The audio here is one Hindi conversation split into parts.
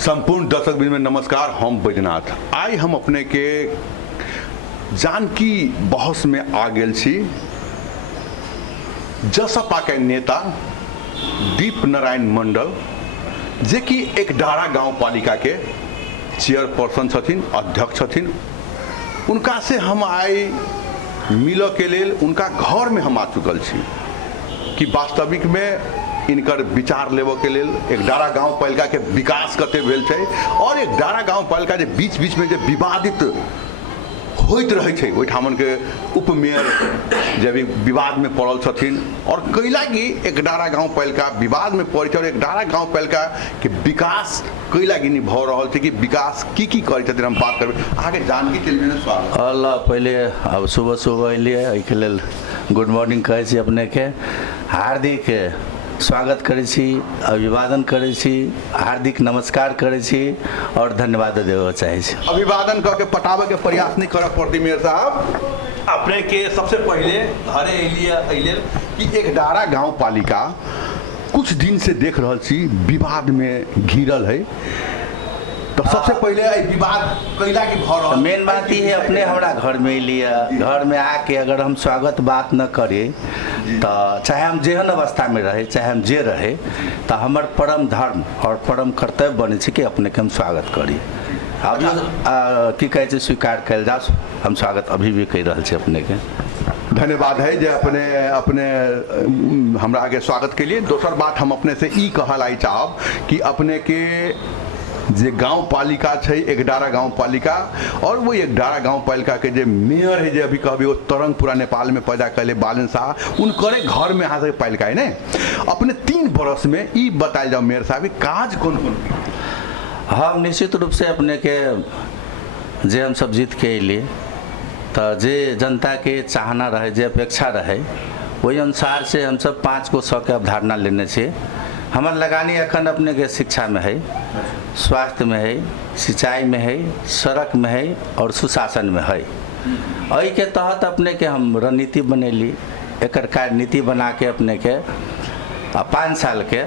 संपूर्ण दर्शक बिंदु में नमस्कार। हम बैजनाथ आई हम अपने के जानकी बहस में आ गेल छी। जसपा के नेता दीप नारायण मंडल जे कि एकडारा गांव पालिका के चेयरपर्सन छथिन, अध्यक्ष छथिन, उनका से हम आए मिल के लेल उनका घर में हम आ चुकल छी कि वास्तविक में इनकर विचार लेव के लेल एकडारा गांव पालिका के विकास कते भेल छै और एकडारा गांव पालिका जे बीच बीच में जे विवादित होइत रहे छै ओहिठामन के उपमेयर जब विवाद में पड़ल छथिन और कैला कि एकडारा गांव पालिका विवाद में पड़े और एकडारा गांव पालिका के विकास कैला कि नहीं भ रहल छै कि विकास की करे छथिन हम बात करबे। आगे जानकी टेलीविजन में स्वागत। अल्लाह पहले अब सुबह सुबह एलिए एहि के लेल गुड मॉर्निंग कहै छी, अपने के हार्दिक स्वागत करै छी, अभिवादन करै छी, हार्दिक नमस्कार करै छी और धन्यवाद देवे चाहे छी। अभिवादन करके पटावे के प्रयास नहीं करब पड़ती मेयर साहब। अपने के सबसे पहले घरे अलिए कि एकडारा गांव पालिका कुछ दिन से देख रहल छी विवाद में घिरल है, तो सबसे पहले विवाद कैला की भ रहल मेन बात ये है अपने हमारा घर में लिया, घर में आके अगर हम स्वागत बात न करे तो चाहे हम जेहन अवस्था में रहे चाहे हम जे रहे तो हमार परम धर्म और परम कर्तव्य बने छै कि अपने के हम स्वागत करी। अभी की कहे छै स्वीकार कल जाओ, हम स्वागत अभी भी कर रहे अपने के। धन्यवाद है जे अपने हमरा आगे स्वागत के लिए। दोसर बात हम अपने से ई कहलाई चाहब कि अपने के जे गांव पालिका छै एकडारा गांव पालिका और वो एकडारा गांव पालिका के जे मेयर है जे अभी कहबे वो तरंग पूरा नेपाल में पैदा कैले बालन शाह उनकरे घर में यहाँ से पालिका है ने अपने 3 बरस में ई बताइल जाओ मेयर साहब काज कौन कौन। हम निश्चित रूप से अपने के जे हम सब जीत के अलिए तो जे जनता के चाहना रहे जे अपेक्षा रहे वही अनुसार से हम सब 5 को 100 के अवधारणा लेने छे। हमार लगानी अखंड अपने के शिक्षा में है, स्वास्थ्य में है, सिंचाई में है, सड़क में है और सुशासन में है। एहि के तहत अपने के हम रणनीति बनेली, एकर कार्य नीति बना के अपने के 5 साल के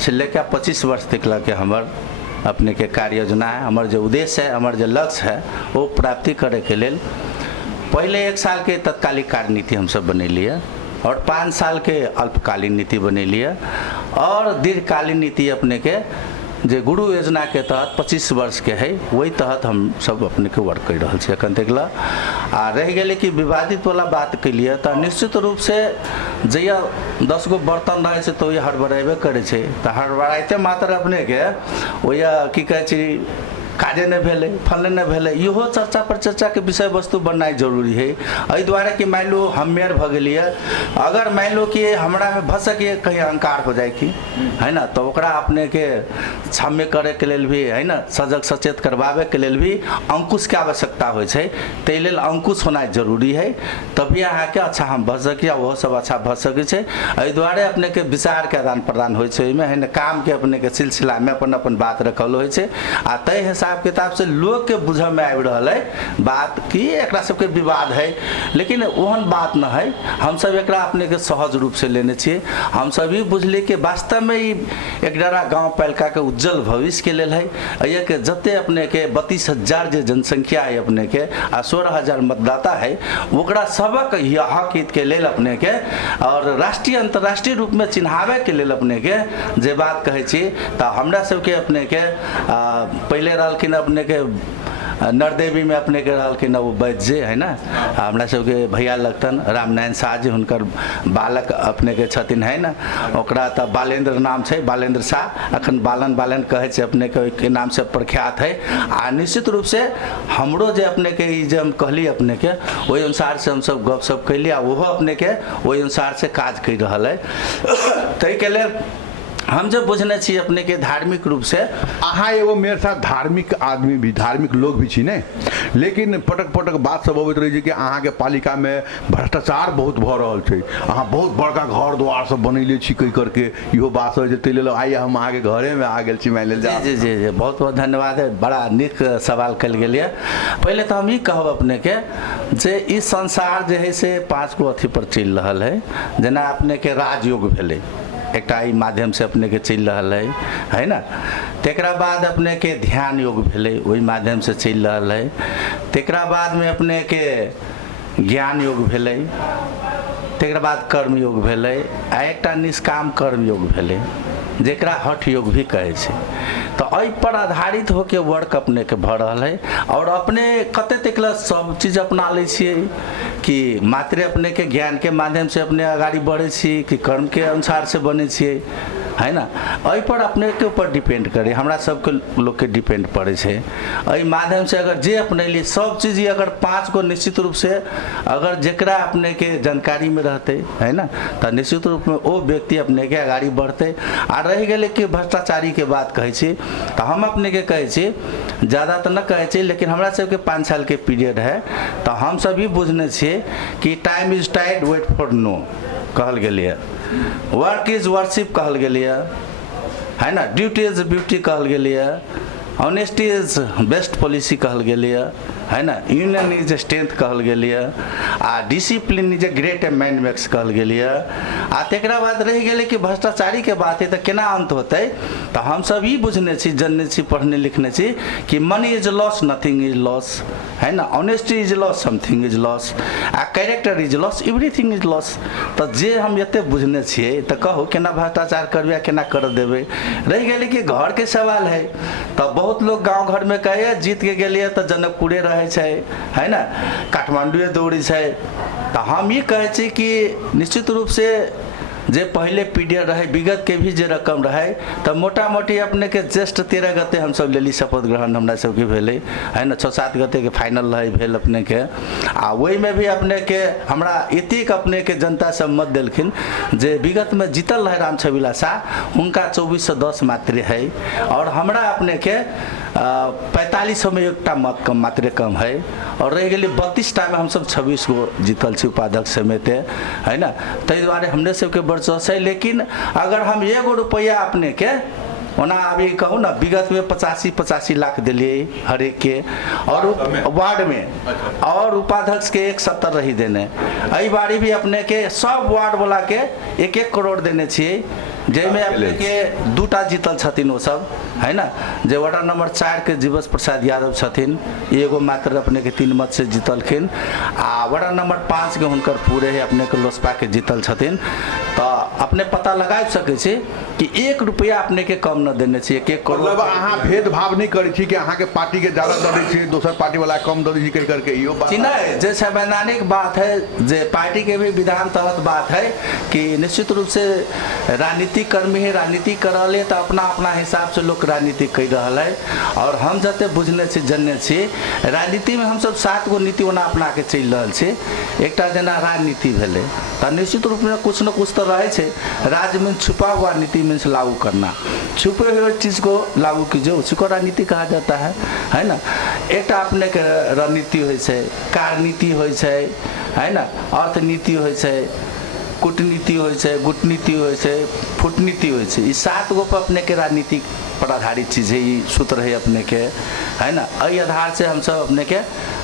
से लेकर 25 वर्ष तक के हमार अपने के कार्य योजना है। हमार जो उद्देश्य है, हमार जो लक्ष्य है वो प्राप्ति करे के लेल पहले 1 साल के तत्कालिक कार्य नीति हम सब बनेली है और 5 साल के अल्पकालीन नीति बनेली है और दीर्घकालीन नीति अपने के जे गुरु योजना के तहत 25 वर्ष के है वही तहत हम सब अपने के वर्क कर रहे छी। अखन तक आ रह गए कि विवादित वाला बात के लिए तो निश्चित रूप से जैया 10 गो बर्तन रहे तो ये हड़बड़ेबे करे छे तो हड़बड़ाइते मात्र अपने के वह की कहे छी काजे नहीं भेले फल नहीं भेले इहो चर्चा पर चर्चा के विषय वस्तु बनना जरूरी है। एहि द्वारा कि मान लो हम मेयर भ गेलिए, अगर मान लो कि हमरा में भसक कहीं अहंकार हो जाए कि है ना तो ओकरा अपने के क्षम्य करे के लेल भी है ना सजग सचेत करवावे के लेल भी अंकुश के आवश्यकता हो छै। तै लेल अंकुश होना जरूरी है, तभी अहाँ के अच्छा हम भ सकिए वो सब अच्छा भ सकै छै। एहि द्वारा अपने के विचार के आदान प्रदान हो छै में है ना काम के अपने के सिलसिला में अपन अपन बात रखल हो छै आ तय हिसाब किताब से लोग के बुझ में आबि रहा है बात कि एकरा सबके विवाद है, लेकिन ओहन बात न है। हम सब एकरा अपने के सहज रूप से लेने छिए। हम सभी बुझली कि वास्तव में एकडारा गांव पालिका के उज्जवल भविष्य के लेल है। ये के जते अपने के 32,000 जे जनसंख्या है अपने के आ 16,000 मतदाता है ओकरा सबक हक हित के लेल अपने के और राष्ट्रीय अंतर्राष्ट्रीय रूप में चिन्हावे के लेल अपने के जे बात कहे छी तो हमरा सबके अपने के पहले रहलखिन अपने के नरदेवी में अपने के रहलखिन वो वैद्य जे है ना हमरा सबके भैया लगतन रामनारायण शाह जी हुनकर बालक अपने के छथिन है ना ओकरा तो बालेंद्र नाम छै, बालेंद्र शाह अखन बालन कहे छै अपने के नाम से प्रख्यात है। आ निश्चित रूप से हमरो जे अपने के जे हम कहली अपने के वही अनुसार से हम सब गप सप कैली आ ओहो अपने के वही अनुसार से काज कर रहा है। तै के लेल हम जब बुझने छी अपने के धार्मिक रूप से अहाँ एगो मेरे साथ धार्मिक आदमी भी धार्मिक लोग भी छी ने, लेकिन पटक पटक बात सब अबैत रही कि अहाँ के पालिका में भ्रष्टाचार बहुत भ रहल छै, अहाँ बहुत बड़का घर द्वार सब बनैले छी कई करके इहो बात सब जे तैले आइ हम अहाँ के घरे में आ गेल छी मान लेल जा। जी जी जी बहुत बहुत धन्यवाद है, बड़ा नीक सवाल कल गेलिए। पहले तो हम ई कहब अपने के जे ई संसार जे है से 5 गो अथी पर चल रहल है, जेना अपने के राजयोग भेले एक माध्यम से अपने के चल रहा है ना। तेकरा बाद अपने के ध्यान योग भेलै, वही माध्यम से चल रहा है। तेकरा बाद में अपने के ज्ञान योग भेलै, तेकरा बाद कर्म योग भेलै, आ एक निष्काम कर्म योग भेलै जेकरा हठ योग भी कहै छै। तो एहि पर आधारित होके वर्क अपने के भऽ रहल है। और अपने कते तक सब चीज अपना लै छियै कि मात्र अपने के ज्ञान के माध्यम से अपने आगाड़ी बढ़े छी कि कर्म के अनुसार से बने छियै, है ना। एहि पर अपने के ऊपर डिपेंड करे, हमरा सबके लोग के डिपेंड पड़े छै। एहि माध्यम से अगर जे अपने लिए सब चीज अगर 5 गो निश्चित रूप से अगर जेकरा अपने के जानकारी में रहते, है ना, तो निश्चित रूप में वो व्यक्ति अपने के आगाड़ी बढ़ते। आ रह गए कि भ्रष्टाचारी के बात कहै छी, तो हम अपने के कहै छी, ज़्यादा तो न कहै छी, लेकिन हमरा सबके 5 साल के पीरियड है, तो हम सभी बुझने छियै कि time is tight, wait for no कहल गेलिए, वर्क इज वर्शिप कहल गेलिए, है ना, ड्यूटी इज ब्यूटी कहल गेलिए, ऑनेस्टी इज बेस्ट पॉलिसी कहल गेलिए, है ना, यूनियन इज स्ट्रेंथ कहल गेलिए, आ discipline is a great mind max कहल गेलिए। आ तेकरा बाद रह गेलै कि भ्रष्टाचारी के बात है तो केना अंत होते, तो हम सब ई बुझने छी, जनने छी, पढ़ने लिखने छी कि money is loss, nothing is loss, है ना, honesty is loss, something is loss, आ character is loss, everything is loss. तो जे हम एते बुझने छियै तो कहू केना भ्रष्टाचार करबे, केना कर देबै। रह गेलै कि घर के सवाल है, तो बहुत लोग गांव घर में कहे जीत के गेलिए तो जनकपुरे रहे छै, है ना, काठमांडुए दौड़ी छै। तो हम ये कहे छी कि निश्चित रूप से जे पहले पीरियड रहे, विगत के भी जे रकम रहे, तो मोटा मोटी अपने के ज्येष्ठ 13 गते हम सब लेली शपथ ग्रहण हमरा सबके भेले, है ना, 6-7 गते के फाइनल रहे भेल अपने के। आ वही में भी अपने के हमरा एतिक अपने के जनता सब मत देलखिन जे विगत में जीतल रहे राम छविला शाह, उनका 2410 मात्र है, और हमरा अपने के 4500 में 1टा मत कम मात्र कम है, और रह गई 32टा में हम सब 26 गो जीतल छी उपाध्यक्ष समेत, है ना। ताहि दुआरे हमने सबके वर्चस्व है। लेकिन अगर हम 1 रुपया अपने के ओना अभी कहूँ ना, विगत में 85 लाख दिलिए हरेक के, और वार्ड में, और उपाध्यक्ष के 170 रही देने। एहि बारी भी अपने के सब वार्ड वाला के 1-1 करोड़ देने छिए, जैमे अपने के 2टा जीतल छथिन वो सब, है ना, जे वार्ड नंबर 4 के जीवस प्रसाद यादव छथिन, एगो मात्र अपने के 3 मत से जीतलखिन। आ वार्ड नंबर 5 के हुनकर पूरे है अपने के लोसपा के जीतल छथिन। तो अपने पता लगा सकै छी कि 1 रुपया अपने के कम न देने छी, 1-1 करोड़। मतलब अहाँ भेदभाव नहीं करै छी कि अहाँ के पार्टी के ज्यादा दे दै छी, दोसर पार्टी वाला कम दे दै छी कहि करके, इहो बात नहीं, जे संवैधानिक बात है, जे पार्टी के भी विधान तहत बात है कि निश्चित रूप से राजनीति कर्मी है, राजनीति कर रहे तो अपना अपना हिसाब से लोग राजनीति कर रहा है। और हम जते बुझने छी, जनने छी, राजनीति में हम सब 7 गो नीति ओना अपना के चल रहा छी। एकटा जना राजनीति भेले, तो निश्चित रूप में कुछ न कुछ तो रहे छे। राज में छुपा हुआ नीति में से लागू करना, छुपे हुए चीज को लागू कीजिए, उसी को राजनीति कहा जाता है ना। एक अपने के रणनीति हो, कार्यनीति हो, है ना, अर्थनीति हो, कूटनीति हो, गुटनीति हो, फूटनीति हो, 7 गो पर अपने के राजनीति पर आधारित चीज है, ये सूत्र है अपने के, है ना। एहि आधार से हम सब अपने के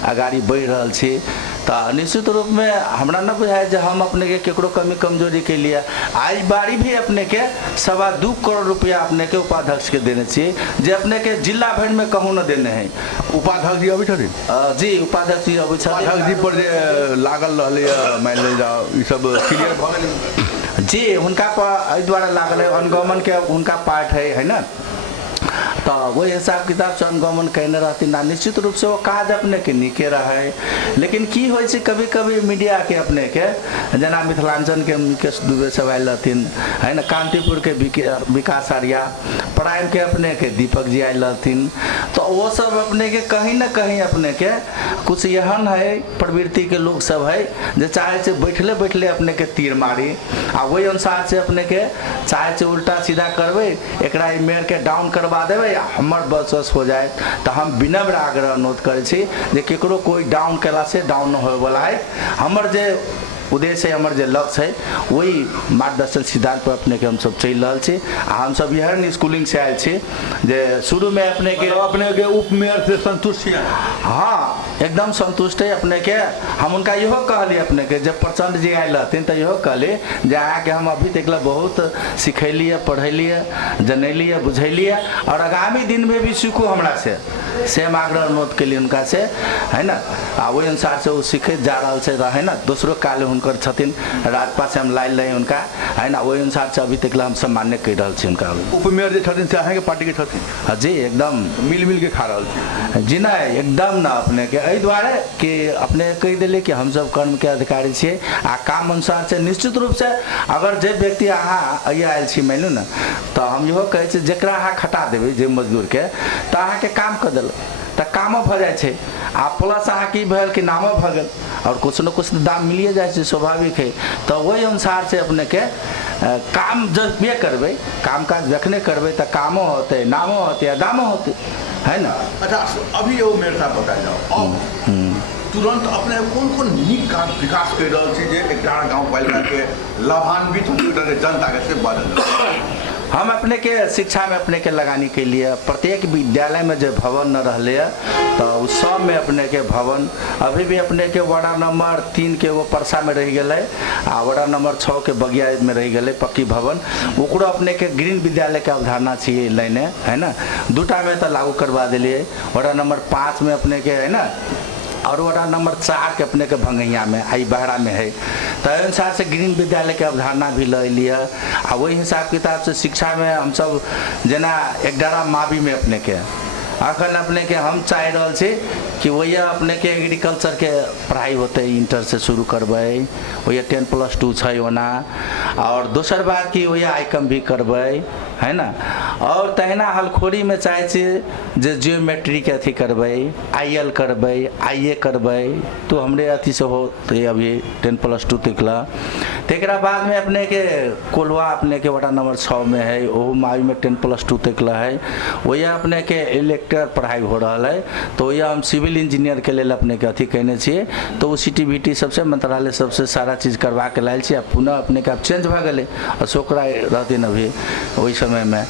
आगाड़ी बढ़ रहा छी। तो निश्चित रूप में हमरा न बुझाए जे हम अपने के केकरो कमी कमजोरी के लिए आज बारी भी अपने के 2.25 करोड़ रुपया अपने के उपाध्यक्ष के देने चाहिए, जे अपने के जिला भर में कहूँ न देने हैं। उपाध्यक्ष जी अभी छथिन? जी उपाध्यक्ष जी अभी छथिन। उपाध्यक्ष जी पर जे लागल रहले मान ले जाओ ई सब क्लियर भ गेल जी, उनका पर एहि द्वारा लागल है, अनुगमन के उनका पार्ट है ना। तो वही हिसाब किताब से अनुगमन कहने रहती ना, निश्चित रूप से वो काज अपने के निके रहे। लेकिन की हो कभी कभी मीडिया के अपने के जना मिथिलांचल के मुकेश दुबे सब आयल रहथिन, है ना, कांतीपुर के विकास आर्या, प्राइम के अपने के दीपक जी आयल रहथिन। तो वो सब अपने के कहीं ना कहीं अपने के कुछ एहन है प्रवृत्ति के लोग सब है जो चाहे से बैठले बैठले अपने के तीर मारी, आ वही अनुसार से अपने के चाहे से उल्टा सीधा करबे, एकरा मेयर के डाउन करवा देवे, हमर बस हो जाए। तो हम विनम्र आग्रह अनुरोध करे छी जे केकरो कोई डाउन कैला से डाउन न होए वाला है। हमर जे उद्देश्य है, हमर जे लक्ष्य है वही मार्गदर्शन सिद्धांत पर अपने के हम सब चल रहा छे। हम सब यह स्कूलिंग से आयल छे जे शुरू में अपने के उप मेयर से संतुष्ट छियै? हाँ एकदम संतुष्ट है अपने के। हम उनका इहो कहली अपने के जब प्रचंड जी आयल रहथिन तो इहो कहली जे अहाँके हम अभी तक बहुत सिखैलिए, पढ़ैलिए, जनैलिए, बुझैलिए और आगामी दिन में भी सीखू हमरा से। सेम आग्रह अनुरोध के लिए उनका से है ना, आ वही अनुसार से वो सीखैत जा रहा से है ना। दूसरो काल हुनकर छथिन राजपा से हम लायल रहे उनका है ना, वही अनुसार से अभी तक हम सम्मान्य कर रहा छी उनका। उप मेयर जे छथिन से अहाँके पार्टी के छथिन? हाँ जी एकदम मिल के खा रहा जी ना, एकदम ना अपने के एहि दुआरे कि अपने कह दिले कि हम सब कर्म के अधिकारी छियै आ काम अनुसार से निश्चित रूप से अगर जे व्यक्ति अहाँ आयल छी मानि ना तो हम इहो कहै छी जेकरा अहाँ खटा देबै जे मजदूर के तो अहाँके काम कर देलक तो कामो भऽ जाइ छै आ प्लस अहाँ की भेल कि नामो भऽ गेल और कुछ न कुछ दाम मिलिए जाइ छै, स्वाभाविक है। तो वही अनुसार से अपने के काम जब ये करबै, काम काज जखने करबै तो कामो होते, नामो होते या दामो होते है ना। अच्छा अभी एगो मेरे साथ बताइए जाओ, अब तुरंत अपने कौन नीक काम विकास कर रहा छी जे 11 गाँव पालिका के लाभान्वित जनता के से बढ़ल? हम अपने के शिक्षा में अपने के लगाने के लिए प्रत्येक विद्यालय में जो भवन न रहले तो उस सब में अपने के भवन अभी भी अपने के वार्ड नंबर 3 के वो परसा में रह गए आ वार्ड नंबर 6 के बगिया में रह गए पक्की भवन, ओकरो अपने के ग्रीन विद्यालय के अवधारणा चाहिए लेने है ना। 2टा में तो लागू करवा दिलिए, वार्ड नंबर 5 में अपने के है ना और वार्ड नंबर 4 के अपने के भंगैया में आई बहरा में है। तो अनुसार से ग्रीन विद्यालय के अवधारणा भी ले लिया आ वही हिसाब किताब से शिक्षा में हम सब जना 11 मावी में अपने के अखन अपने के हम चाह रहा छे कि वही अपने के एग्रीकल्चर के पढ़ाई होते इंटर से शुरू करबै, वही 10+2 छै ओना और दोसर बात कि वही आइकम भी करबै है ना। और तहिना हलखोरी में चाहे छे जे जियोमेट्री के अथी करबै, आईएल करबै, आईए करबै तो हमरे अथी से होते अभी 10+2 तक ला। तेकरा बाद में अपने के कोलवा अपने के वार्ड नंबर 6 में है, ओहो मावी में 10+2 तक ला है। वही अपने के इलेक्टर पढ़ाई हो रहा है तो वही हम सिविल इंजीनियर के लिए अपने के अथी कहने छे तो वो सीटीबीटी सबसे मंत्रालय सबसे सारा चीज करवा के लायल छे। पुनः अपने के अब चेंज भ गए, अशोक राय रहथिन अभी वही समय में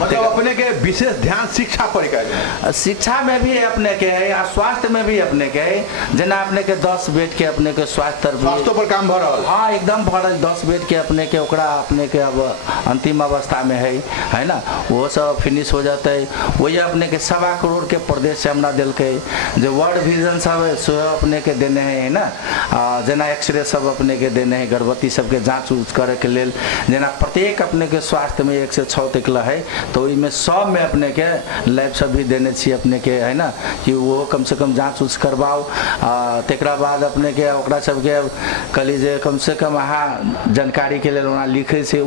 मतलब अपने के विशेष ध्यान शिक्षा पर है? शिक्षा में भी अपने के है आ स्वास्थ्य में भी अपने के है। जना अपने के 10 बेड के अपने के स्वास्थ्य पर काम भ रहा? हाँ एकदम भरल 10 बेड के अपने के ओकरा अपने के अब अंतिम अवस्था में है ना, वो सब फिनिश हो जाते। वही अपने के 1.25 करोड़ के प्रदेश से हमरा दिलके जो वर्ल्ड विजन सब सो अपने के देने है ना, जना एक्सरे सब अपने के देने है, गर्भवती सबके जाँच उच करे के लेल जना प्रत्येक अपने के स्वास्थ्य में 1 से 6 तक है तो इनमें सब में अपने के लैब सब भी देने छी अपने के है ना कि वो कम से कम जाँच उच करवाओ। तेकरा बाद अपने के ओकरा सबके कहली जे कम से कम अहाँ जानकारी के लिए ओना लिखे से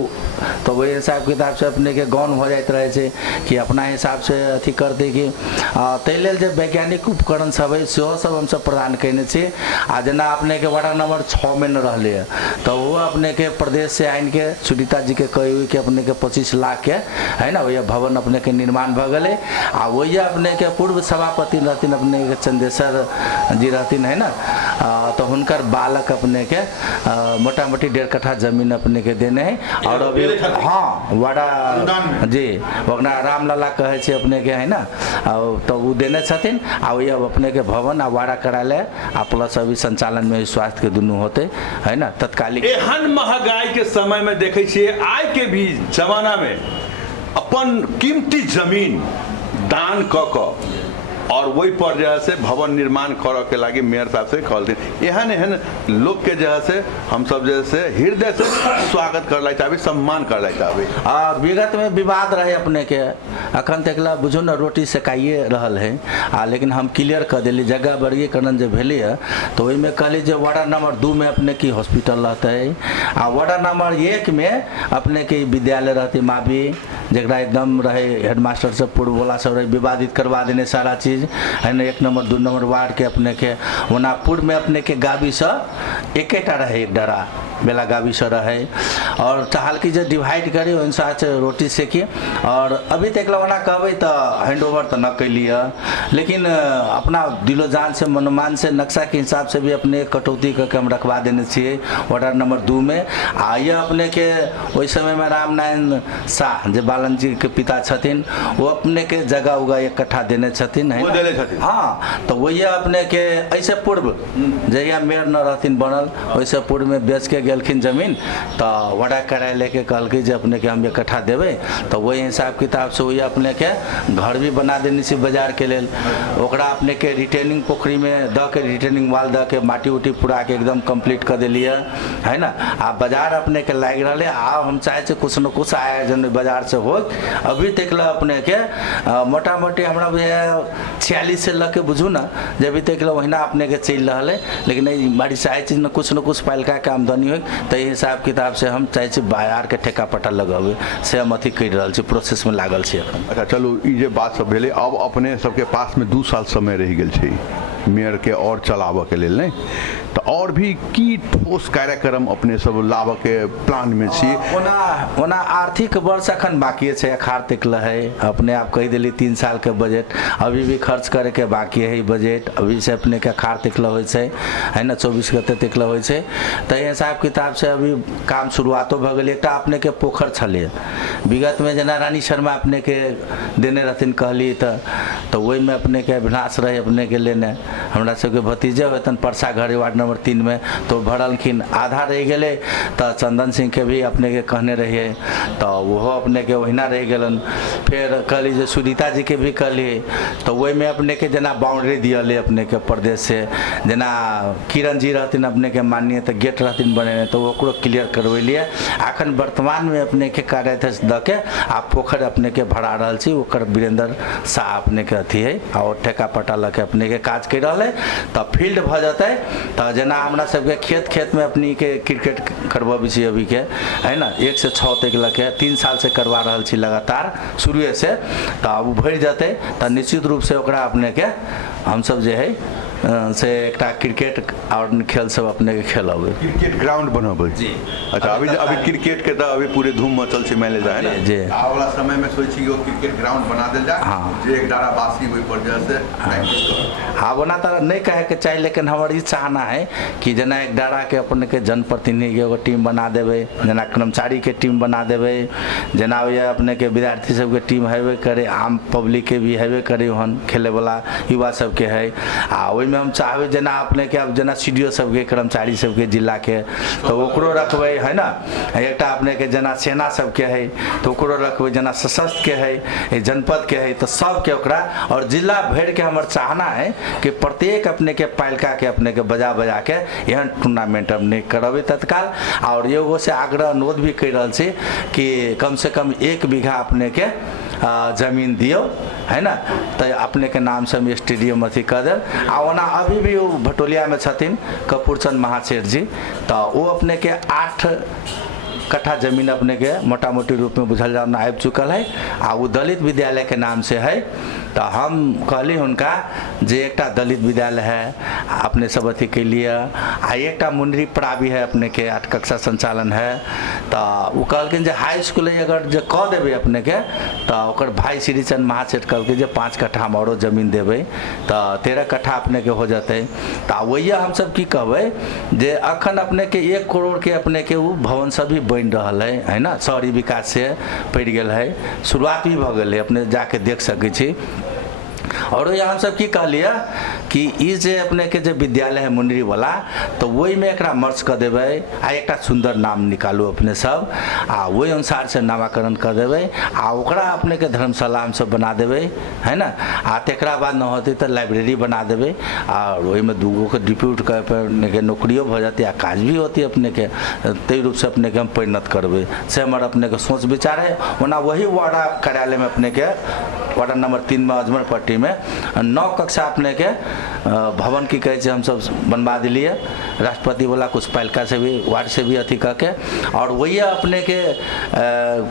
तो वही हिसाब किताब से अपने के गौन हो जाते रहे छे कि अपना हिसाब से अथी करते कि ताहि लेल जे वैज्ञानिक उपकरण सब है सेहो सब हम सब प्रदान करने छी। आ जना अपने के वार्ड नंबर 6 में न रहले तो वो अपने के प्रदेश से आइन के सुनीता जी के कही हुई कि अपने के 25 लाख के है ना वही भवन अपने के निर्माण भ गए। आ वही अपने के पूर्व सभापति रहथिन अपने के चंदेश्वर जी रहथिन है ना तो हुनकर बालक अपने के मोटा मोटी 1.5 कट्ठा जमीन अपने के देने है। और अभी हाँ वाड़ा जी वगना रामलला कहे छे अपने के है ना तो वो देने छथिन आ वही अब अपने के भवन आ वाड़ा कराले आ प्लस अभी संचालन में स्वास्थ्य के दुनू होते है ना तत्कालिक। एहन महंगाई के समय में देखे छिए आय के भी जमाना में अपन कीमती जमीन दान क और वही पर जो है से भवन निर्माण करे के लगी मेयर साहब से कहलथिन। एहन एहन लोग के जो है से हम सब जैसे हृदय से स्वागत कर लाइक चाहबी, सम्मान कर लाइक चाहबी। विगत में विवाद रहे अपने के अखन तक ला बुझो न रोटी सेकाइए रहल है लेकिन हम क्लियर कर दिली जगह वर्गीकरण जो भेले है तो वही में कहली जो वार्ड नंबर 2 में अपने की हॉस्पिटल रहते है आ वार्ड नंबर 1 में अपने के विद्यालय रहते मावी जरा एकदम रहे हेडमास्टर सब पूर्व वाला सब रहे विवादित करवा देने सारा चीज है ना। 1 नंबर 2 नंबर वार्ड के अपने के वनापुर में अपने के गावी से 1 रहे एक डरा बेलागावी से रहे और चाहल की जो डिवाइड करे ओहि अनुसार से रोटी सेकी और अभी तक लगना कहबे तो हैंड ओवर तो न कैलिए लेकिन अपना दिलो जान से मनोमान से नक्शा के हिसाब से भी अपने कटौती करके हम रखवा देने चाहिए वार्ड नंबर 2 में। आ ये अपने के वही समय में रामनारायण शाह जो बालन जी के पिता छथिन वो अपने के जगह उगा 1 कट्ठा देने छथिन है। हाँ तो वही अपने के ऐसे पूर्व जहिया मेयर न रहथिन बनल वैसे पूर्व में बेच के गेलखिन जमीन तो वड़ा कार्यालय के कहलकै जे अपने के हम 1 कट्ठा देवे तो वही हिसाब किताब से वही अपने के घर भी बना देने से बाजार के लेल ओकरा अपने के रिटेनिंग पोखरी में द के रिटेनिंग वाल द के माटी उटी पूरा के एकदम कंप्लीट कर दिलिए है ना। आ बाजार अपने के लाग रहा आ हम चाहे कुछ न कुछ आयोजन बाजार से हो अभी तक अपने के मोटा मोटी हमारा 46 से लग के बुझू ना जब अभी तक महीना अपने के चल रहा है लेकिन बड़ी चाहे चीज न कुछ पालिका के आमदनी हो तो हिसाब किताब से हम चाहे बाजार के ठेका पट्टा लगावे से हम अथी कर रहा प्रोसेस में लागल छे। अच्छा चलो ये बात सब भेले अब अपने सबके पास में 2 साल समय रह गल छे मेयर के और चलाव के लेल नहीं तो और भी की ठोस कार्यक्रम अपने सब लाभ के प्लान में छी ओना आर्थिक वर्ष अखन बाकी है 18 तक है अपने आप कह दिली 3 साल के बजट अभी भी खर्च करे के बाकी है बजट अभी से अपने के 18 तक हो है ना 24 गते तक हो तो हिसाब किताब से अभी काम शुरुआतो भ गई। एक अपने के पोखर छले विगत में जना रानी शर्मा अपने के देने रहथिन कहली तो वही में अपने के अभिलाष रहे अपने के लेने हमरा सबके भतीजे होतन परसा घरे वार्ड नंबर 3 में तो भरलखिन आधा रह गए तो चंदन सिंह के भी अपने के कहने रहिए तो वो अपने के वहीना रह गलन फिर कहली जो सुनीता जी के भी कहली तो वही में अपने के जना बाउंड्री दिए अपने के प्रदेश से जना किरण जी रहथिन अपने के मानिए तो गेट रहथिन बने तो वो क्लियर करवेलिए अखन वर्तमान में अपने के कार्याध्यक्ष द के आ पोखर अपने के भरा रहा छी ओकर वीरेंद्र शाह अपने के अथी है और ठेका पट्टा लके अपने के काज कर रहा है तो फील्ड भ जाते तो जना हमरा सबके खेत में अपनी के क्रिकेट करबी छी अभी के है ना 1 से 6 तक लके 3 साल से करवा रहा छी लगातार शुरुए से तो अब भर जाते तो निश्चित रूप से ओकरा अपने के हम सब जे है से एक क्रिकेट और खेल सब अपने के खेलब क्रिकेट ग्राउंड बनब जी। अच्छा अभी क्रिकेट के तो अभी पूरे धूम मचल से मान जाए ना जी आवाला समय में सोची कि क्रिकेट ग्राउंड बना देल जाए हाँ जे एक डारा बासी वही पर जैसे हाँ बना तो नहीं कहे के चाहिए लेकिन हमारी चाहना है कि जना एक डारा के अपने के जनप्रतिनिधि एगो टीम बना देवे जना कर्मचारी के टीम बना देवे जना अपने के विद्यार्थी सबके टीम हेबे करे आम पब्लिक के भी हेबे करे हन खेले वाला युवा सबके है आ में हम चाहबे जना अपने के अब जना सीडीओ सबके कर्मचारी सबके जिला के तो ओकरो रखबे है ना एक अपने के जना सेना सबके है तो ओकरो रखबे जना सशस्त्र के है जनपद के है तो सबके ओकरा और जिला भर के हमार चाहना है कि प्रत्येक अपने के पालिका के अपने के बजा के एहन टूर्नामेंट अपने करबे तत्काल और एगो से आग्रह अनुरोध भी कर रहा छी कि कम से कम 1 बीघा अपने के जमीन दियो है ना तो अपने के नाम से हम स्टेडियम अथी कर दें आ ओना अभी भी वो भटोलिया में छथिन कपूरचंद महाशेठ जी तो वो अपने के 8 कट्ठा जमीन अपने के मोटा मोटी रूप में बुझल जाना आबि चुकल है आ वो दलित विद्यालय के नाम से है तो हम कहली उनका जे एक दलित विद्यालय है अपने सब अथी के लिए आ एक मुंडरी पड़ा भी है अपने के 8 कक्षा संचालन है तो वो कहलखिन जे हाई स्कूल अगर जे कह देवे अपने के तो ओकर भाई श्रीचंद महासेठ कहलखिन जे 5 कट्ठा हम और जमीन देवे तो 13 कट्ठा अपने के हो जाते तो वही हम सब की कहबे जे अखन अपने के 1 करोड़ के अपने के वो भवन सब भी बन रहा है ना शहरी विकास से पड़ गया है शुरुआत भी भ गए अपने जाके देख सके छी। और यहाँ सब की कहलिए कि ई जे अपने के जे विद्यालय है मुंडरी वाला तो वही में एकरा मर्ज कर देवे आ एक सुंदर नाम निकालू अपने सब आ वही अनुसार से नामाकरण कर देवे आ ओकरा अपने के धर्मशाला हम सब बना देवे है ना आ तेकरा बाद न होते तो लाइब्रेरी बना देवे और वही में 2 के डिप्यूट अपने के नौकरियों भ जाती आ काज भी होती अपने के तय रूप से अपने के हम परिणत करबे से हमारे अपने के सोच विचार है। ओना वही वार्ड कार्यालय में अपने के वार्ड नंबर 3 में अजमर पट्टी में में 9 कक्षा अपने के भवन की कहे हम सब बनवा दिलिए, राष्ट्रपति वाला कुछ पालिका से भी वार्ड से भी अथी करके, और वही अपने के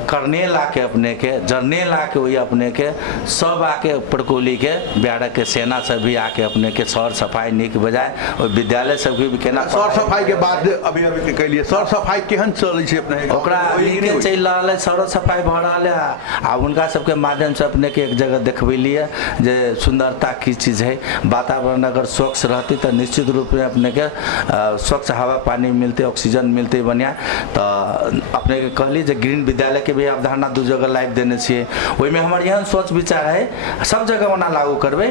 करने ला के अपने के जरने ला के वही अपने के सब आके प्रकोली के बिहार के सेना से भी आके अपने के सर सफाई नीक बजाय और विद्यालय सबके भी केना सर सफाई के बाद अभी अभी के लिए सर सफाई केहन चलै छै अपने ओकरा नीके चलि रहल है, सर सफाई भऽ रहल है आ उनका सबके माध्यम से अपने के एक जगह देखबेलिए जे सुंदरता की चीज है। वातावरण अगर स्वच्छ रहती तो निश्चित रूप में अपने के स्वच्छ हवा पानी मिलते, ऑक्सीजन मिलते बढ़िया। तो अपने के कहली जे ग्रीन विद्यालय के भी अवधारणा 2 जगह लाइव देने छिए, वही में हमारे यहाँ सोच विचार है सब जगह ओना लागू करबे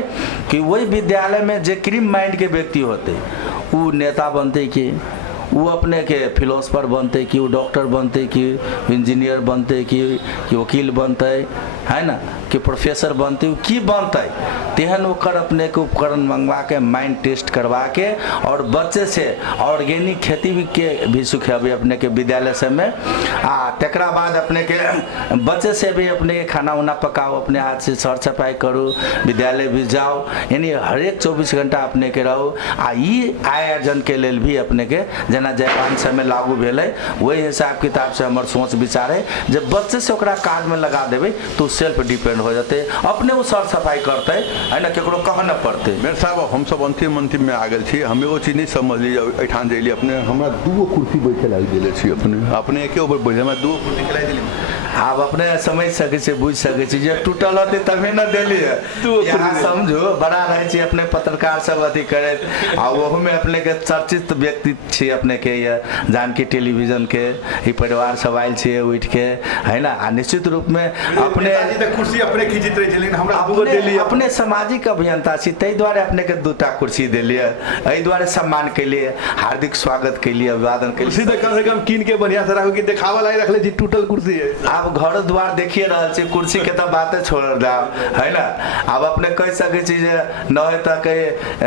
कि वही विद्यालय में जे क्रीम माइंड के व्यक्ति होते वो नेता बनते कि वो अपने के फिलोसफर बनते कि वो डॉक्टर बनते कि इंजीनियर बनते कि वकील बनते है ना कि प्रोफेसर बनते की बनते, तेहन ओकर अपने के उपकरण मंगवा के माइंड टेस्ट करवा के और बच्चे से ऑर्गेनिक खेती भी के भी सिखेबे अपने के विद्यालय से में आ तकरा बाद अपने के बच्चे से भी अपने के खाना उना पकाओ, अपने हाथ से सर सफाई करू, विद्यालय भी जाओ, यानी हर एक 24 घंटा अपने के रहो। आ ई आयोजन के लेल भी अपने के जना जयपान समय लागू भेलै वही हिसाब किताब से हमार सोच विचार है जब बच्चे से ओकरा काज में लगा देवे तो सेल्फ डिपेंड हो जाते, अपने वो सर सफाई करते है ना, केकरो कह न पड़ते। मेरे साहब हम सब अंतिम में आ गए छी, हम एगो चीज नहीं समझली एठान जइली अपने हमरा 2 कुर्सी बैठे लाई देले छी, अपने एके ऊपर बैठे हमरा 2 कुर्सी खिलाई देली। आप अपने समझ सके छी बुझ सके छी जे टूटल होते तभी न देली है, यहाँ समझो बड़ा रहे छी अपने पत्रकार सब अथी करे आ वहु में अपने के चर्चित व्यक्ति छी अपने के ये जानकी टेलीविजन के ई परिवार सब आयल छी उठ के है ना। आ निश्चित रूप में अपने कुर्सी अपने खींचित रहे लेकिन हमरा अपने सामाजिक अभियंता छी तै द्वारे अपने के 2टा कुर्सी देलिए, एहि द्वारे सम्मान के लिए हार्दिक स्वागत के लिए अभिवादन के लिए। कुर्सी कम से कम कीन के बढ़िया से राखो कि देखावा लाई रखले जी टूटल कुर्सी है। आप घर द्वार देखिए रहल छी, कुर्सी के तो बातें छोड़ दाओ है ना। अब अपने कह सके छी जे न तक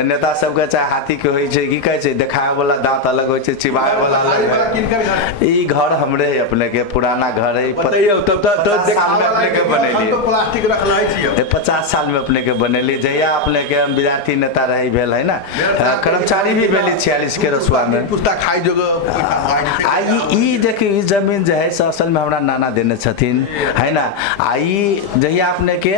नेता सब के चाहे हाथी के होय छै की कहे छै देखावे वाला दांत अलग होय छै, चिबावे वाला अलग है। ई घर हमरे अपने के पुराना घर है, बताइए तब तक साल में अपने के बनेली तो प्लास्टिक रखला छी 50 साल में अपने के बनेली जहिया अपने के विद्यार्थी नेता रही भेल है ना, कर्मचारी भी भेली 46 के रसुआ में पुस्तक खाई जगह आ ई देखिए ई जमीन जो है असल में हमरा नाना देने छथिन है ना। आ ई जहिया अपने के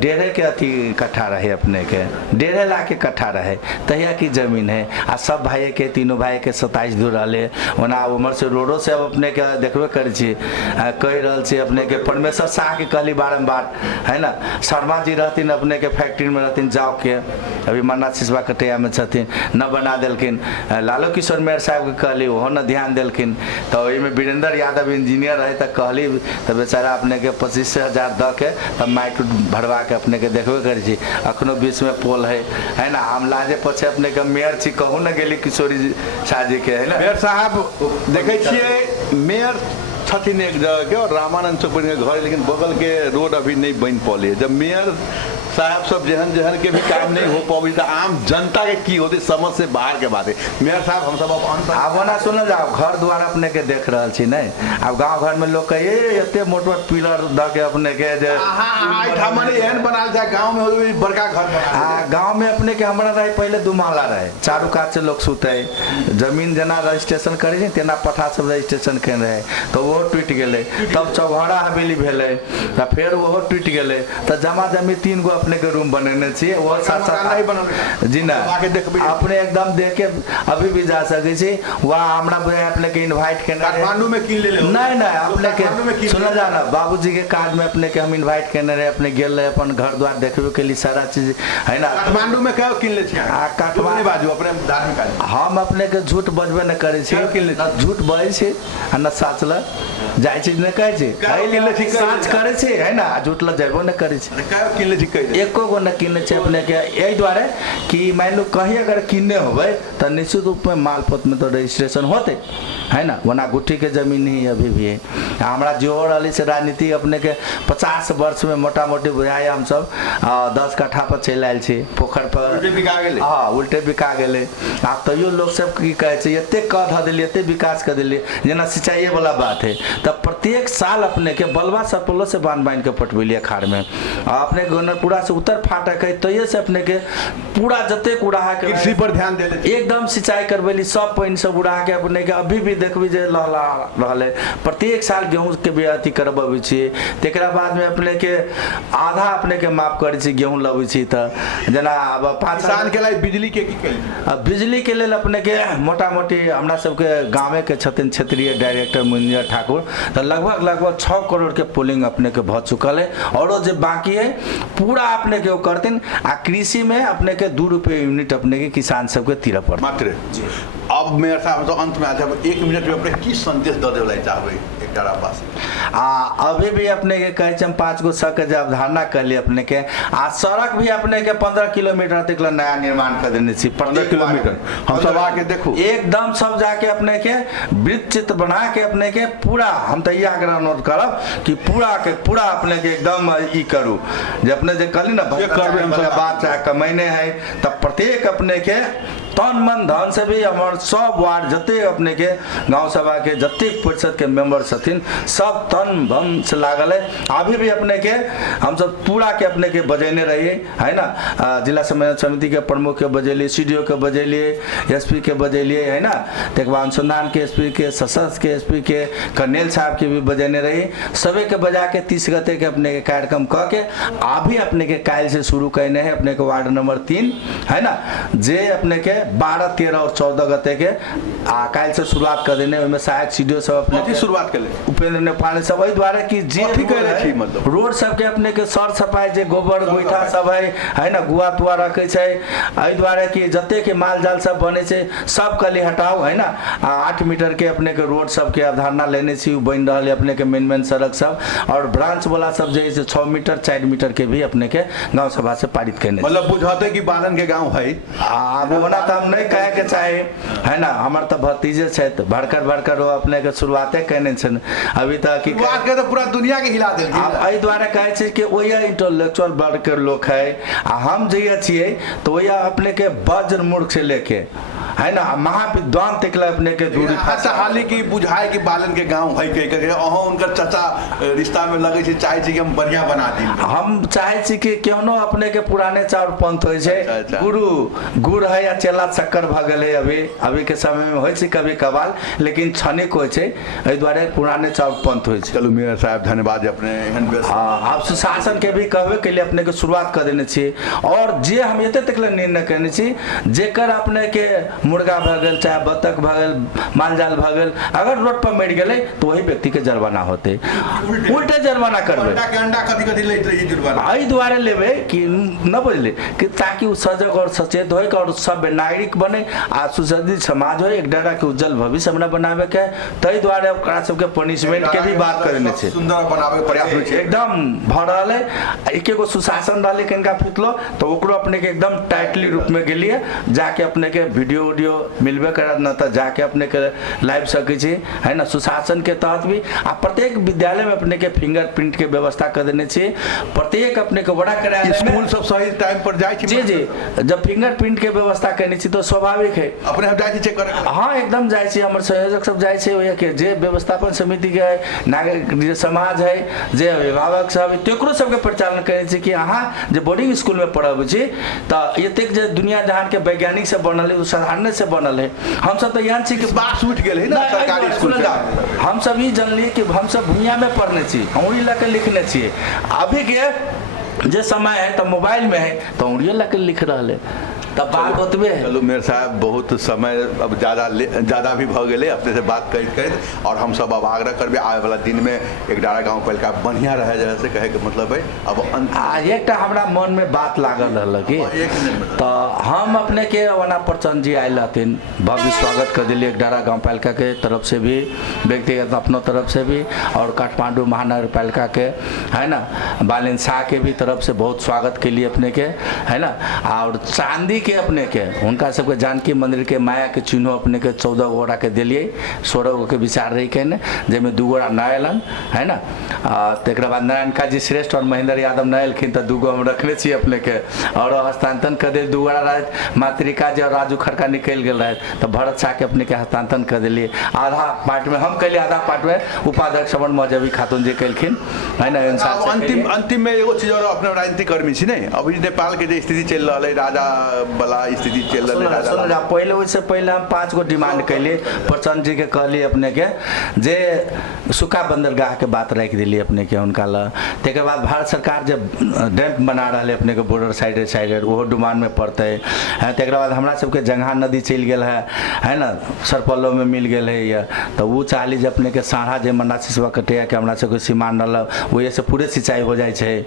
1.5 के अथी कट्ठा रहे अपने के 1.5 लाख के कट्ठा रहे तहिया की जमीन है। आ सब भाई के तीनों भाई के 27 दूर रहले ओना उमर से रोडो से अब अपने के देखबे करे छी कह रहल छी अपने के परमेश्वर शाह के कहली बारंबार है ना, शर्मा जी रहथिन अपने के फैक्ट्री में रहथिन जाओ के अभी मन्ना सिसवा कटिया में छथिन न बना देलखिन, लालू किशोर मेयर साहब के कहली ओहो न ध्यान देलखिन। तो ओहि में वीरेंद्र यादव इंजीनियर रहे तो कहली तो बेचारा अपने के 25,000 द के तब माइट भरवा के अपने के देखबे करे छी अखनो बीच में पोल है ना। हम लाजे पछे अपने के मेयर छी कहू न गेली किशोरी शाह जी के है ना। मेयर साहब देखे छिए मेयर छथिन एक जगह के और रामानंद चौक के घर लेकिन बगल के रोड अभी नहीं बन पौले। जब मेयर साहब सब जहन जहन के भी काम नहीं हो पाबी तो आम जनता के की होते समझ से बाहर के बात है। मेयर साहब हम सब अब ओना सुनल जाओ घर द्वार अपने के देख रहल छी नहीं, अब गांव घर में लोग कहे एते मोटो पिलर द के अपने के जे मने एहन बनाल जाए गांव में हो बड़का घर बना गांव में अपने के हमरा रहे पहले 2 माला रहे, चारू कात से लोग सुते जमीन जना रजिस्ट्रेशन करे छै तेना पठा सब रजिस्ट्रेशन के रहे तो वो टूट गेले, तब चौघड़ा हवेली भेले तो फिर वो टूट गेले तो जमा जमी 3 गो अपने के रूम बनेने छी वो साथ जी ना अपने एकदम देख के अभी भी जा सके छी। वहाँ हमरा अपने के इनवाइट करने काठमांडू में किन ले नहीं अपने के सुना जाना बाबूजी के कार्ड में अपने के हम इनवाइट करने रहे अपने गेल रहे अपन घर द्वार देखबे के लिए सारा चीज है ना। काठमांडू में क्या किन ले छी काठमांडू बाजू अपने धार्मिक हम अपने के झूठ बजबे न करे छी, झूठ बजे छी आ न सच ल जाय छी न कहे छी सच करे छी है ना, झूठ ल जेबो न करे छी किन ले छी एको गो न किने छै अपने के एहि द्वारे कि मान लो कहीं अगर किन्ने होबे तो निश्चित रूप में मालपोत में तो रजिस्ट्रेशन होते है ना, वना गुट्ठी के जमीन ही अभी भी है। हमारा जो रही से राजनीति अपने के 50 वर्ष में मोटा मोटी बुझाए हम सब 10 कट्ठा पर चल आयल छी पोखर पर हाँ उल्टे बिका गेले। आब तैयो लोग सब की कहे छै एते कह ध देलिए एते विकास कर देलिए जेना सिंचाई वाला बात है तब प्रत्येक साल अपने के बलवा सपोलो से बांध के पटवेलिए खाड़ में अपने पूरा थोड़ा सा उत्तर फाटक है, तो ये से अपने के पूरा जते उड़ा के कृषि पर ध्यान देले एकदम सिंचाई करबेली, सब पानी सब उड़ा के अपने के अभी भी देखबी जे लहला रहले। प्रत्येक साल गेहूं के भी अथी करबे छी, तेकरा बाद में अपने के आधा अपने के माफ करे छी गेहूं लबे छी। त जना अब 5 किसान के लिए बिजली के की कैली? अब बिजली के लेल अपने के मोटा मोटी हमरा सबके गाँव के छथिन क्षेत्रीय डायरेक्टर मुनिया ठाकुर, तो लगभग 6 करोड़ के पोलिंग अपने के भ चुकल है। और जो बाकी है पूरा अपने के करथिन। आ कृषि में अपने के 2 रुपये यूनिट अपने के किसान सबके तीर पर मात्र। अब मेरे साहब तो अंत में आ जाए, 1 मिनट में अपने की संदेश दे देला चाहबे एक डारा पास? अभी भी अपने के कहे हम 5 गो सड़क के अवधारणा कर लिए अपने के। आ सड़क भी अपने के 15 किलोमीटर तक नया निर्माण कर देने 15 किलोमीटर हम सब आके देखो एकदम सब जाके अपने के वृत्त चित्र बना के अपने के पूरा हम तो यह अनुरोध करब कि पूरा अपने के एकदम ई करू जे अपने जे कहली ना बात चाहे कमैने है, तब प्रत्येक अपने के तन मन धन से भी हमारे सब वार्ड जते अपने के गांव सभा के जते परिषद के मेंबर छथिन सब तन भन से लागल है। अभी भी अपने के हम सब पूरा के अपने के बजेने रहिए है ना। जिला समन्वय समिति के प्रमुख के बजेलिए, सीडीओ के बजेलिए, एसपी के बजेलिए है ना, तेकबा अनुसंधान के एसपी के, सशस्त्र के एसपी के, कर्नेल साहब के भी बजेने रहिए। सभी के बजा के 30 गते के अपने के कार्यक्रम कह के अभी अपने के काल से शुरू करने है अपने के वार्ड नंबर 3 है ना, जे अपने के 12, 13 और 14 गते के काल से शुरुआत कर देने। में सहायक सीडीओ सब अपने शुरुआत कर ले उपेंद्र नेपाल सब वही द्वारा की जे मतलब रोड सब के अपने के सर सफाई जे गोबर गोइठा सब है ना, गुआ तुआ रखे छै एहि द्वारा की जते के माल जाल सब बने छै सब कली हटाओ है ना। 8 मीटर के अपने के रोड सब के अवधारणा लेने छी, बन रहा है अपने के मेन सड़क सब और ब्रांच वाला सब जे 6 मीटर 4 मीटर के भी अपने के गांव सभा से पारित करने मतलब बुझाते कि बालन के गांव है। वो ना हम नहीं कहे के चाहे है ना, हमार तो भतीजे छै भड़कर वो अपने के शुरुआते कहने छन अभी तक की बात के तो पूरा दुनिया के हिला देल एहि द्वारा कहे छै कि ओया इंटेलेक्चुअल वर्ग के लोग है। हम जे छिए तो ओया अपने के वज्र मूर्ख से लेके है ना महाविद्वान तकला अपने के दूरी अच्छा हाली की बुझाए कि बालन के गांव है के अहाँ उनकर चाचा रिश्ता में लगे छै, चाहे छी कि हम बढ़िया बना दी। हम चाहे छी कि केहनो अपने के पुराने चाउर पंथ होय छै, गुड़ है या चेला चक्कर भ गेल है अभी के समय में होय छै कभी कभाल, लेकिन क्षणिक होय छै एहि द्वारे पुराने चाउर पंथ होय छै। चलू मेयर साहब धन्यवाद अपने एहन आप सुशासन के भी कहबे के लिए अपने के शुरुआत कर देने छी। और जे हम एते तक निर्णय करने छी जेकर अपने के मुर्गा भ गेल चाहे बतख भ गेल माल जाल भ गेल अगर रोड पर मर गेले तो वही व्यक्ति के जुर्माना होते, उल्टे जुर्माना करबे। अंडा कथी लैत रही जुर्माना एहि द्वारे लेबे कि न बुझले कि ताकि उ सजग और सचेत होय और सब नागरिक बने आ सुसज्जित समाज हो, एक डारा के उज्जवल भविष्य हमरा बनावे के तई द्वारे ओकरा सब के पनिशमेंट के भी बात करने छै, सुंदर बनावे प्रयास होय छै। एकदम भ रहल है एक एगो सुशासन डाले कनका फितलो तो ओकरो अपने के एकदम टाइटली रूप में गेलिए जाके अपने के वीडियो मिलबे करत न त जाके अपने के लाइव सकै छी है ना। सुशासन के तहत भी आ प्रत्येक विद्यालय में अपने के फिंगरप्रिंट के व्यवस्था कर देने छी, प्रत्येक अपने के बड़ा कार्यालय स्कूल सब सही टाइम पर जाय छी। जी जब फिंगरप्रिंट के व्यवस्था करने छी तो स्वाभाविक है अपने हम जाय छी चेक करे। हाँ एकदम जाय छी, हमर संयोजक सब जाय छै ओया के जे व्यवस्थापन समिति के नागरिक जे समाज है जे अभिभावक सब तेकरो सब के परिचालन करे छी कि अहाँ जे बोर्डिंग स्कूल में पढ़ाबै छी त एतेक जे दुनिया जहान के वैज्ञानिक से बनल है साधारण से बनल है। हम सब तो यहाँ छी कि बात उठ गेल है ना सरकारी स्कूल से। हम सब ही जानलिए कि हम सब भुइयां में पढ़ने छी, उंगली लगा के लिखने छी। अभी के जे समय है तो मोबाइल में है तो उंगली लगा के लिख रहा है तब बात होतबे। चलो मेरे साहब बहुत समय अब ज़्यादा भी भ गेले अपने से बात करते और हम सब अब आग्रह करबे आवे वाला दिन में एक डारा गांव पालिका बढ़िया रहे जैसे कहे के मतलब है। अब एक हमरा मन में बात लागल रहल कि तो हम अपने के वना प्रचंड जी आयल हथिन, भव्य स्वागत कर दिलिए एक डारा गाँव पालिका के तरफ से भी, व्यक्तिगत अपनों तरफ से भी और काठमांडू महानगर पालिका के है ना बालिन शाह के भी तरफ से बहुत स्वागत के लिए अपने के है ना। और चांदी के अपने के उनका सबके जानकी मंदिर के माया के चिन्ह अपने के 14 गोरा के दिलिए, 16 गो के विचार रही के जेमें 2 गोरा न अलन है ना। तक बाद नारायण काजी श्रेष्ठ और महेंद्र यादव न अखिन तो 2 गो हम रखने छी अपने के, और हस्तांतरण कर दे 2 गोरा रहे मातृका जी और राजू खड़का निकल गए रहे तो भरत शाह के अपने के हस्तांतरण कर दिलिए। आधा पार्ट में हम कैलिए, आधा पार्ट में उपाध्यक्ष श्रवण मौजवी खातून जी कैलखिन है ना। अंतिम में एगो चीज और अपने राजनीतिक कर्मी छी नहीं, अभी नेपाल के जो स्थिति चल रहा है राजा वाला स्थिति चल रहा है, पहले उससे पहले हम 5 गो डिमांड कैलिए। प्रचंड जी के कहलिए अपने के जे सुखा बंदरगाह के बात रख दिलिए अपने के उनका ला। तेकर बाद भारत सरकार जब डैम बना रहा है अपने के बॉर्डर साइड वो डिमांड में पड़ते हैं। तेकर बाद हमरा सबके जंघा नदी चल गया है ना, सरपल्लो में मिल गया है ये, तो वो चाहली जे अपने के साढ़ा जे मना सिसवा कटिया के हमरा सबके सीमा न वही से पूरे सिंचाई हो जाए छे,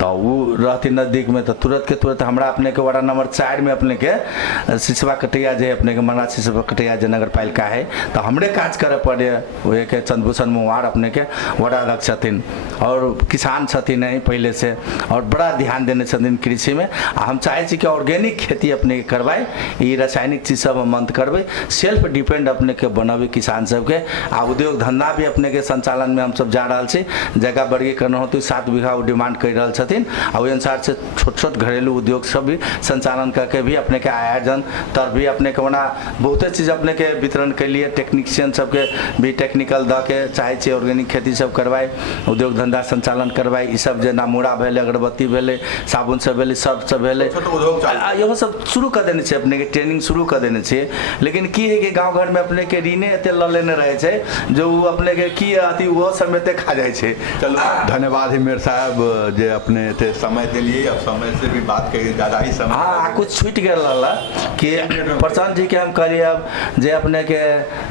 तो वो रहती नजदीक में तो तुरंत के तुरंत हमरा अपने के वार्ड नंबर 4 में अपने के सिसवा कटिया जे अपने के मना सिसवा कटिया जे नगर पालिका है तो हमरे काज करे पड़े। वही के चंद्रभूषण मुवार अपने के वार्ड अध्यक्ष छथिन और किसान छथिन नहीं पहले से, और बड़ा ध्यान देने छथिन कृषि में। हम चाहे छी कि ऑर्गेनिक खेती अपने के करवाए, ये रासायनिक चीज सब हम बंद करबे, सेल्फ डिपेंड अपने के बनबे किसान सबके। आ उद्योग धंधा भी अपने के संचालन में हम सब जा रहा छी, जगह वर्गीकरण होते 7 बीघा वो डिमांड कर रहा छथिन, और ओहि अनुसार से छोट छोट घरेलू उद्योग सब भी संचालन करके भी अपने के आयोजन तर भी अपने के बना बहुते चीज अपने के वितरण के लिए टेक्नीशियन सबके भी टेक्निकल द के चाहे छे ऑर्गेनिक खेती सब करवाए, उद्योग धंधा संचालन करवाए। ई सब जे नामूड़ा भेले, अगरबत्ती भेले, साबुन सब भेले, सब भेले, इहो सब शुरू कर देने छे अपने के ट्रेनिंग शुरू कर देने छे। लेकिन की है कि गांव घर में अपने के ऋणे एते ल लेने रहे छे जो अपने के की अति वो समेते खा जाए छे। चलो धन्यवाद हिमेर साहब जे अपने थे समय के लिए, अब समय से भी बात करिए ज्यादा ही समय। हाँ कुछ छूट गया कि प्रशांत जी के हम कहलिए अब जे अपने के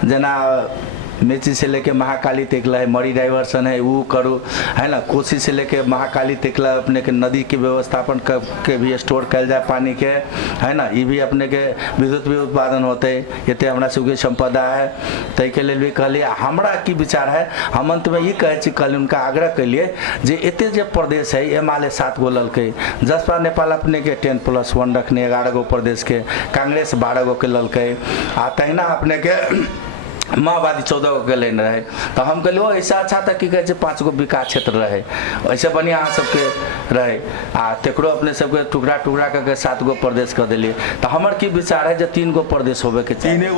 जना मेची से लेके महाकाली तकला है मरी डाइवर्सन है वो करो है ना, कोसी से लेके महाकाली तकला अपने के नदी के व्यवस्थापन के भी स्टोर कल जाए पानी के है ना, ये भी अपने के विद्युत भी उत्पादन होते ये हमरा सबके संपदा है। तय के लिए भी कहलिए हमरा की विचार है, हम अंत में ये कहे कल उनका आग्रह कलिए जे एते जे प्रदेश है एमाले 7 गो ललके, जसपा नेपाल अपने के 10+1 रखने 11 गो प्रदेश के, कांग्रेस 12 गो के ललके, आ तहिना अपने के माओवादी 14 गो के लेने रहे। तो हम कहलिए ऐसा अच्छा था कि कहे 5 गो विकास क्षेत्र रहे, ऐसे बढ़िया अहाँ सबके रहे आ तेकरो अपने सबके टुकड़ा टुकड़ा करके 7 गो प्रदेश कर दिलिए। तो हमार की विचार है जे 3 गो प्रदेश होवे के चाहिए,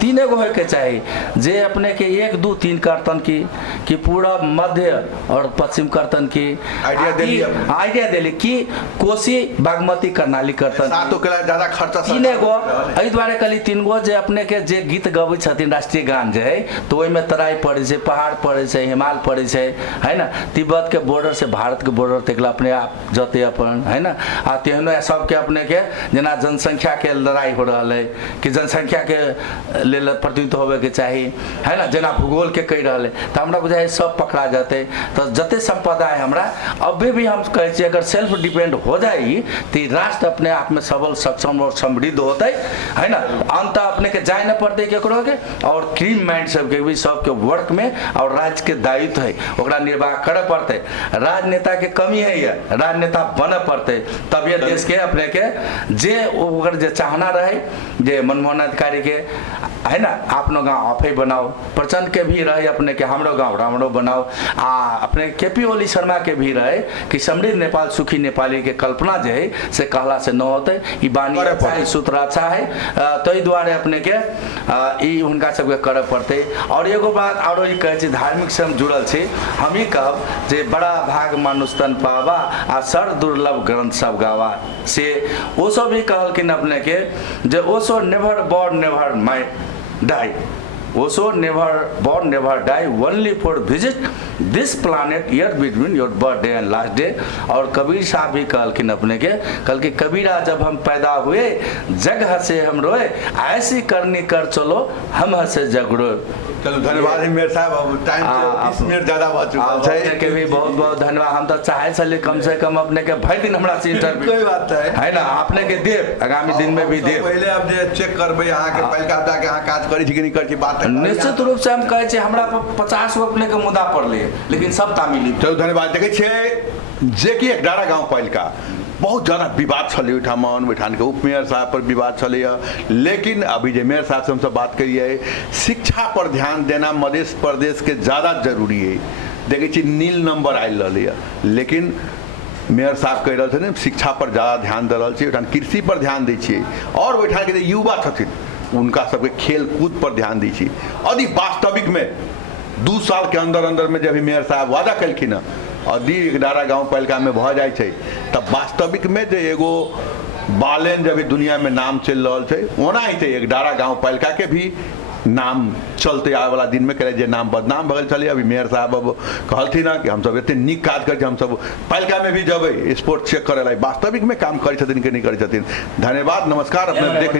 3 गो होवे के चाहिए जे अपने के 1, 2, 3 कर्तन की पूर्व मध्य और पश्चिम कर्तन की आइडिया दिली कि कोसी बागमती कर्णाली कर्तन ज्यादा खर्चा 3 गो एहि दुआरे कहली 3 गो जे अपने के जे गीत गबै छथिन राष्ट्रीय जे है तो वही में तराई पड़े से, पहाड़ पड़े से, हिमाल पड़े से है ना, तिब्बत के बॉर्डर से भारत के बॉर्डर तक अपने आप जते अपन है ना। आ तेहनो सबके अपने के जना जनसंख्या के लड़ाई हो रहा है कि जनसंख्या के लेल प्रतिनिधित्व होवे के चाहिए है ना, जना भूगोल के कह रहा है तो हमरा बुझाए सब पकड़ा जाते। तो जते संपदा है हमरा अभी भी हम कहे छी अगर सेल्फ डिपेंड हो जाएगी तो राष्ट्र अपने आप में सबल सक्षम और समृद्ध होते है ना। अंत अपने के जाए न पड़ते केकरो के, और क्लीन माइंड सबके भी सबके वर्क में और राज्य के दायित्व है ओकरा निर्वाह करे पड़ते। राजनेता के कमी है ये, राजनेता बने पड़ते तब ये देश के अपने के जे ओकर जे चाहना रहे जे मनमोहन अधिकारी के है ना, अपनो गांव आपे बनाओ, प्रचंड के भी रहे अपने के हमरो गांव रामड़ो बनाओ, आ अपने केपी ओली शर्मा के भी रहे कि समृद्ध नेपाल सुखी नेपाली के कल्पना जे है से कहला से न होते। ई बानी अच्छा है, सूत्र अच्छा है, तो द्वारे अपने के ई उनका सबके करे पड़ते। और एगो बात और कहे धार्मिक से हम जुड़ल छी, हम ही कहब जे बड़ा भाग मनुष्यतन पावा आ सर दुर्लभ ग्रंथ सब गावा से वो सब भी कहलखिन अपने के जे Osho never born never might die, also never born never die, only for visit this planet year between your birthday and last day। और कबीर साहब भी कहलखिन अपने के कल के कबीरा जब हम पैदा हुए जग हंसे हम रोए, ऐसी करनी कर चलो हम हंसे जग रोए। चलो धन्यवाद हिमेर साहब, अब टाइम 20 मिनट ज्यादा बच चुका है के भी बहुत बहुत धन्यवाद। हम तो चाहे चले कम से कम अपने के भर दिन हमरा से इंटरव्यू कोई बात है ना अपने के देव आगामी दिन में भी देव। पहले अब जे चेक करबे यहां के पहले आप जाके यहां काज करी छी कि नहीं करी छी बात निश्चित रूप से हम कहे छी हमरा 50 गो अपने के मुद्दा पड़ले लेकिन सब तामिली। चलो धन्यवाद। देखे छे जे कि 11 गांव पालिका बहुत ज़्यादा विवाद चले ओहिठाम के उप मेयर साहब पर विवाद चले। लेकिन अभी जो मेयर साहब से हम सब बात करिए, शिक्षा पर ध्यान देना मध्य प्रदेश के ज़्यादा जरूरी है। देखे छी नील नंबर आयल रहा, लेकिन मेयर साहब कह रहे थे शिक्षा पर ज़्यादा ध्यान दे रहा है, कृषि पर ध्यान दी छे, और ओहिठाम के युवा छथिन उनका सबके खेल कूद पर ध्यान दी छी। यदि वास्तविक में 2 साल के अंदर अंदर में जब मेयर साहब वादा कलखिन यदि 11 गाँव पालिका में भ जाए तब वास्तविक में जो एगो बालेन जब दुनिया में नाम चल रहा है, ओना ही 11 गाँव पालिका के भी नाम चलते आए वाला दिन में कहे जे नाम बदनाम भगल चले। अभी मेयर साहब अब कहलथिन ना कि हम सब इतने निक काज कर हम सब पालिका में भी जब स्पोर्ट चेक करे ला, वास्तविक में काम करे छथिन कि नहीं करे छथिन। धन्यवाद, नमस्कार। अपने देखे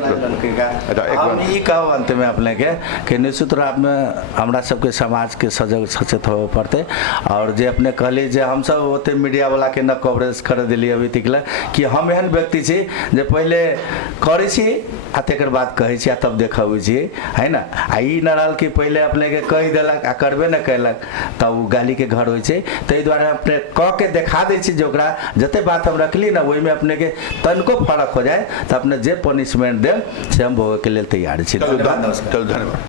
हम ई कहब अंत में अपने के कि निश्चित रूप में हमरा सबके समाज के सजग सचेत होवे पड़ते। और जे अपने कहली जे हम सब ओते मीडिया वाला के न कवरेज कर दिली अभी तक कि हम एहन व्यक्ति छी जे पहले करै छी आ तकर बाद कहै छी आ तब देखाबै छी, है ना। आ ई न रहल कि पहले अपने के कह देलक आ करबे न कैलक तब वो गाली के घर होइ छै। ताहि दुआरे अपने कह के देखा दै छी जे ओकरा जते बात हम रखली ना ओहिमे अपने के तनिको फर्क हो जाए तो अपने जे पनिशमेंट देम से हम भोगे के लेल तैयार छी। धन्यवाद।